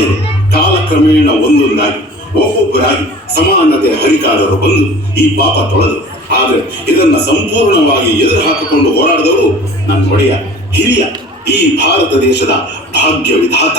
ಆಮೇಲೆ ಕಾಲಕ್ರಮೇಣ ಒಂದೊಂದಾಗಿ ಒಬ್ಬೊಬ್ಬರಾಗಿ ಸಮಾನತೆ ಹರಿಕಾರರು ಬಂದು ಈ ಪಾಪ ತೊಳೆದು, ಆದ್ರೆ ಇದನ್ನ ಸಂಪೂರ್ಣವಾಗಿ ಎದುರು ಹಾಕಿಕೊಂಡು ಹೋರಾಡಿದವರು ನನ್ನ ಒಡೆಯ ಹಿರಿಯ ಈ ಭಾರತ ದೇಶದ ಭಾಗ್ಯ ವಿಧಾತ.